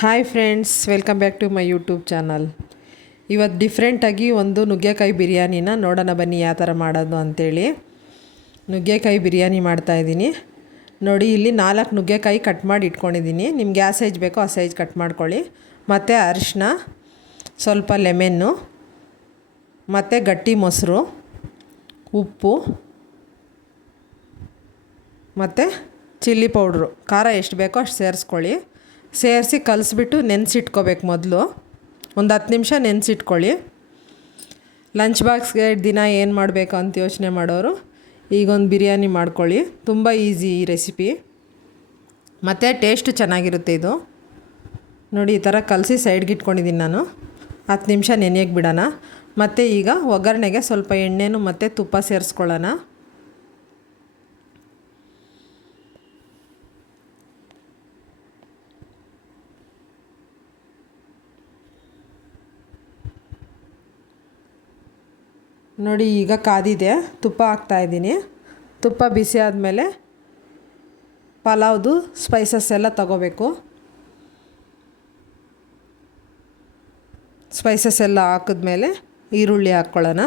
Hi friends, welcome back to my YouTube channel. ಇವತ್ತು ಡಿಫ್ರೆಂಟಾಗಿ ಒಂದು ನುಗ್ಗೆಕಾಯಿ ಬಿರಿಯಾನಿನ ನೋಡೋಣ ಬನ್ನಿ ಯಾವ ಥರ ಮಾಡೋದು ಅಂಥೇಳಿ. ನುಗ್ಗೆಕಾಯಿ ಬಿರಿಯಾನಿ ಮಾಡ್ತಾಯಿದ್ದೀನಿ ನೋಡಿ. ಇಲ್ಲಿ 4 ನುಗ್ಗೆಕಾಯಿ ಕಟ್ ಮಾಡಿ ಇಟ್ಕೊಂಡಿದ್ದೀನಿ. ನಿಮ್ಗೆ ಯಾವ ಸೈಜ್ ಬೇಕೋ ಆ ಸೈಜ್ ಕಟ್ ಮಾಡ್ಕೊಳ್ಳಿ. ಮತ್ತು ಅರಿಶಿನ, ಸ್ವಲ್ಪ ಲೆಮೆನ್ನು, ಮತ್ತು ಗಟ್ಟಿ ಮೊಸರು, ಉಪ್ಪು ಮತ್ತು ಚಿಲ್ಲಿ ಪೌಡ್ರು. ಖಾರ ಎಷ್ಟು ಬೇಕೋ ಅಷ್ಟು ಸೇರಿಸ್ಕೊಳ್ಳಿ. ಸೇರಿಸಿ ಕಲಿಸ್ಬಿಟ್ಟು ನೆನೆಸಿಟ್ಕೋಬೇಕು. ಮೊದಲು ಒಂದು 10 ನಿಮಿಷ ನೆನೆಸಿಟ್ಕೊಳ್ಳಿ. ಲಂಚ್ ಬಾಕ್ಸ್ಗೆ ದಿನ ಏನು ಮಾಡಬೇಕು ಅಂತ ಯೋಚನೆ ಮಾಡೋರು ಈಗೊಂದು ಬಿರಿಯಾನಿ ಮಾಡ್ಕೊಳ್ಳಿ. ತುಂಬ ಈಸಿ ಈ ರೆಸಿಪಿ, ಮತ್ತು ಟೇಸ್ಟ್ ಚೆನ್ನಾಗಿರುತ್ತೆ ಇದು. ನೋಡಿ, ಈ ಥರ ಕಲಸಿ ಸೈಡ್ಗೆ ಇಟ್ಕೊಂಡಿದ್ದೀನಿ ನಾನು. 10 ನಿಮಿಷ ನೆನೆಯಕ್ಕೆ ಬಿಡೋಣ. ಮತ್ತು ಈಗ ಒಗ್ಗರಣೆಗೆ ಸ್ವಲ್ಪ ಎಣ್ಣೆನೂ ಮತ್ತು ತುಪ್ಪ ಸೇರಿಸ್ಕೊಳ್ಳೋಣ. ನೋಡಿ, ಈಗ ಕಾದಿದೆ, ತುಪ್ಪ ಹಾಕ್ತಾಯಿದ್ದೀನಿ. ತುಪ್ಪ ಬಿಸಿ ಆದಮೇಲೆ ಪಲಾವ್ದು ಸ್ಪೈಸಸ್ ಎಲ್ಲ ತಗೋಬೇಕು. ಸ್ಪೈಸಸ್ ಎಲ್ಲ ಹಾಕಿದ್ಮೇಲೆ ಈರುಳ್ಳಿ ಹಾಕ್ಕೊಳ್ಳೋಣ.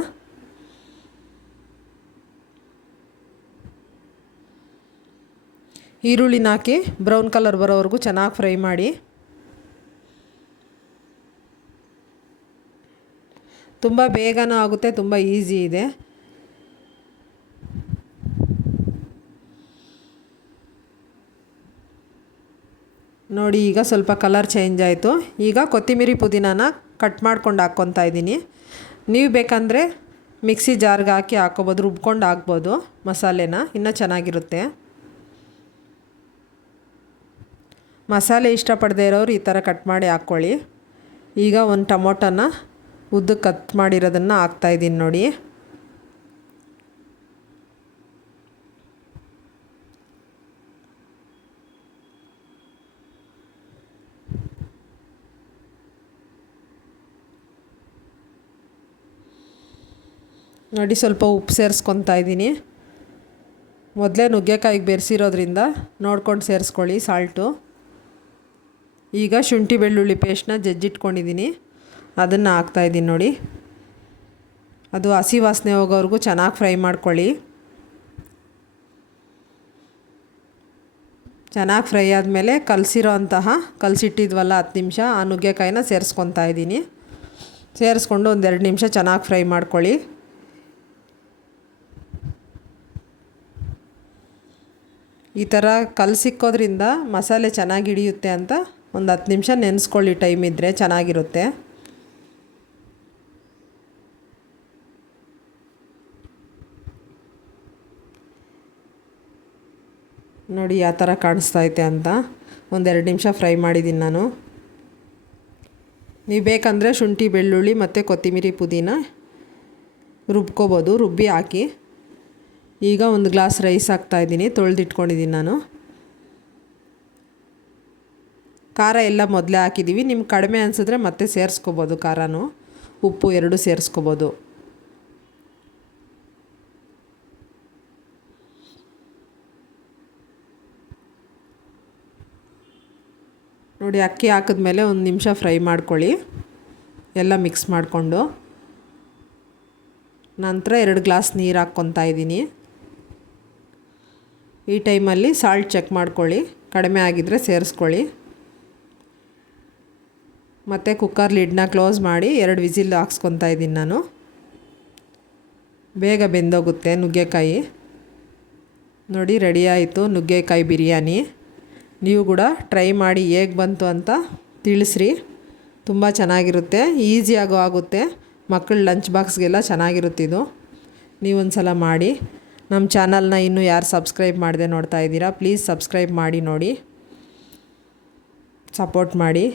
ಈರುಳ್ಳಿನ ಹಾಕಿ ಬ್ರೌನ್ ಕಲರ್ ಬರೋವರೆಗೂ ಚೆನ್ನಾಗಿ ಫ್ರೈ ಮಾಡಿ. ತುಂಬ ಬೇಗನೂ ಆಗುತ್ತೆ, ತುಂಬ ಈಸಿ ಇದೆ. ನೋಡಿ, ಈಗ ಸ್ವಲ್ಪ ಕಲರ್ ಚೇಂಜ್ ಆಯಿತು. ಈಗ ಕೊತ್ತಂಬರಿ ಪುದೀನಾನ ಕಟ್ ಮಾಡ್ಕೊಂಡು ಹಾಕ್ಕೊತಾ ಇದ್ದೀನಿ. ನೀವು ಬೇಕಂದರೆ ಮಿಕ್ಸಿ ಜಾರ್ಗೆ ಹಾಕಿ ಹಾಕ್ಕೊಬೋದು, ರುಬ್ಕೊಂಡು ಹಾಕ್ಬೋದು ಮಸಾಲೆನ, ಇನ್ನೂ ಚೆನ್ನಾಗಿರುತ್ತೆ. ಮಸಾಲೆ ಇಷ್ಟಪಡದೇ ಇರೋರು ಈ ಥರ ಕಟ್ ಮಾಡಿ ಹಾಕ್ಕೊಳ್ಳಿ. ಈಗ ಒಂದು ಟೊಮೊಟೊನ ಉದ್ದಕ್ಕೆ ಕಟ್ ಮಾಡಿರೋದನ್ನು ಹಾಕ್ತಾಯಿದ್ದೀನಿ ನೋಡಿ. ನೋಡಿ, ಸ್ವಲ್ಪ ಉಪ್ಪು ಸೇರಿಸ್ಕೊತಾ ಇದ್ದೀನಿ. ಮೊದಲೇ ನುಗ್ಗೆಕಾಯಿಗೆ ಬೆರೆಸಿರೋದ್ರಿಂದ ನೋಡ್ಕೊಂಡು ಸೇರಿಸ್ಕೊಳ್ಳಿ ಸಾಲ್ಟು. ಈಗ ಶುಂಠಿ ಬೆಳ್ಳುಳ್ಳಿ ಪೇಸ್ಟ್ನ ಜಜ್ಜಿಟ್ಕೊಂಡಿದ್ದೀನಿ, ಅದನ್ನು ಹಾಕ್ತಾಯಿದ್ದೀನಿ ನೋಡಿ. ಅದು ಹಸಿ ವಾಸನೆ ಹೋಗೋವರೆಗೂ ಚೆನ್ನಾಗಿ ಫ್ರೈ ಮಾಡ್ಕೊಳ್ಳಿ. ಚೆನ್ನಾಗಿ ಫ್ರೈ ಆದಮೇಲೆ ಕಲಸಿಟ್ಟಿದ್ವಲ್ಲ 10 ನಿಮಿಷ, ಆ ನುಗ್ಗೆಕಾಯಿನ ಸೇರಿಸ್ಕೊತಾ ಇದ್ದೀನಿ. ಸೇರಿಸ್ಕೊಂಡು ಒಂದು 2 ನಿಮಿಷ ಚೆನ್ನಾಗಿ ಫ್ರೈ ಮಾಡ್ಕೊಳ್ಳಿ. ಈ ಥರ ಕಲಸಿಕ್ಕೋದ್ರಿಂದ ಮಸಾಲೆ ಚೆನ್ನಾಗಿ ಹಿಡಿಯುತ್ತೆ ಅಂತ ಒಂದು 10 ನಿಮಿಷ ನೆನೆಸ್ಕೊಳ್ಳಿ. ಟೈಮ್ ಇದ್ದರೆ ಚೆನ್ನಾಗಿರುತ್ತೆ. ನೋಡಿ ಯಾವ ಥರ ಕಾಣಿಸ್ತೈತೆ ಅಂತ. ಒಂದು 2 ನಿಮಿಷ ಫ್ರೈ ಮಾಡಿದ್ದೀನಿ ನಾನು. ನೀವು ಬೇಕಂದರೆ ಶುಂಠಿ ಬೆಳ್ಳುಳ್ಳಿ ಮತ್ತು ಕೊತ್ತಂಬರಿ ಪುದೀನ ರುಬ್ಕೋಬೋದು, ರುಬ್ಬಿ ಹಾಕಿ. ಈಗ ಒಂದು ಗ್ಲಾಸ್ ರೈಸ್ ಹಾಕ್ತಾಯಿದ್ದೀನಿ, ತೊಳೆದಿಟ್ಕೊಂಡಿದ್ದೀನಿ ನಾನು. ಖಾರ ಎಲ್ಲ ಮೊದಲೇ ಹಾಕಿದ್ದೀವಿ. ನಿಮ್ಗೆ ಕಡಿಮೆ ಅನಿಸಿದ್ರೆ ಮತ್ತೆ ಸೇರಿಸ್ಕೋಬೋದು. ಖಾರನೂ ಉಪ್ಪು ಎರಡೂ ಸೇರಿಸ್ಕೋಬೋದು. ನೋಡಿ, ಅಕ್ಕಿ ಹಾಕಿದ್ಮೇಲೆ 1 ನಿಮಿಷ ಫ್ರೈ ಮಾಡ್ಕೊಳ್ಳಿ, ಎಲ್ಲ ಮಿಕ್ಸ್ ಮಾಡಿಕೊಂಡು. ನಂತರ 2 ಗ್ಲಾಸ್ ನೀರು ಹಾಕ್ಕೊತಾ ಇದ್ದೀನಿ. ಈ ಟೈಮಲ್ಲಿ ಸಾಲ್ಟ್ ಚೆಕ್ ಮಾಡ್ಕೊಳ್ಳಿ, ಕಡಿಮೆ ಆಗಿದ್ದರೆ ಸೇರಿಸ್ಕೊಳ್ಳಿ. ಮತ್ತು ಕುಕ್ಕರ್ ಲಿಡ್ನ ಕ್ಲೋಸ್ ಮಾಡಿ 2 ವಿಸಿಲ್ ಹಾಕ್ಸ್ಕೊತಾ ಇದ್ದೀನಿ ನಾನು. ಬೇಗ ಬೆಂದೋಗುತ್ತೆ ನುಗ್ಗೆಕಾಯಿ. ನೋಡಿ, ರೆಡಿ ಆಯಿತು ನುಗ್ಗೆಕಾಯಿ ಬಿರಿಯಾನಿ. ನೀವು ಕೂಡ ಟ್ರೈ ಮಾಡಿ ಹೇಗೆ ಬಂತು ಅಂತ ತಿಳಿಸ್ರಿ. ತುಂಬ ಚೆನ್ನಾಗಿರುತ್ತೆ, ಈಸಿಯಾಗೂ ಆಗುತ್ತೆ. ಮಕ್ಕಳ ಲಂಚ್ ಬಾಕ್ಸ್ಗೆಲ್ಲ ಚೆನ್ನಾಗಿರುತ್ತೆ ಇದು. ನೀವೊಂದು ಸಲ ಮಾಡಿ. ನಮ್ಮ ಚಾನಲ್ನ ಇನ್ನೂ ಯಾರು ಸಬ್ಸ್ಕ್ರೈಬ್ ಮಾಡದೆ ನೋಡ್ತಾ ಇದ್ದೀರಾ, ಪ್ಲೀಸ್ ಸಬ್ಸ್ಕ್ರೈಬ್ ಮಾಡಿ ನೋಡಿ, ಸಪೋರ್ಟ್ ಮಾಡಿ.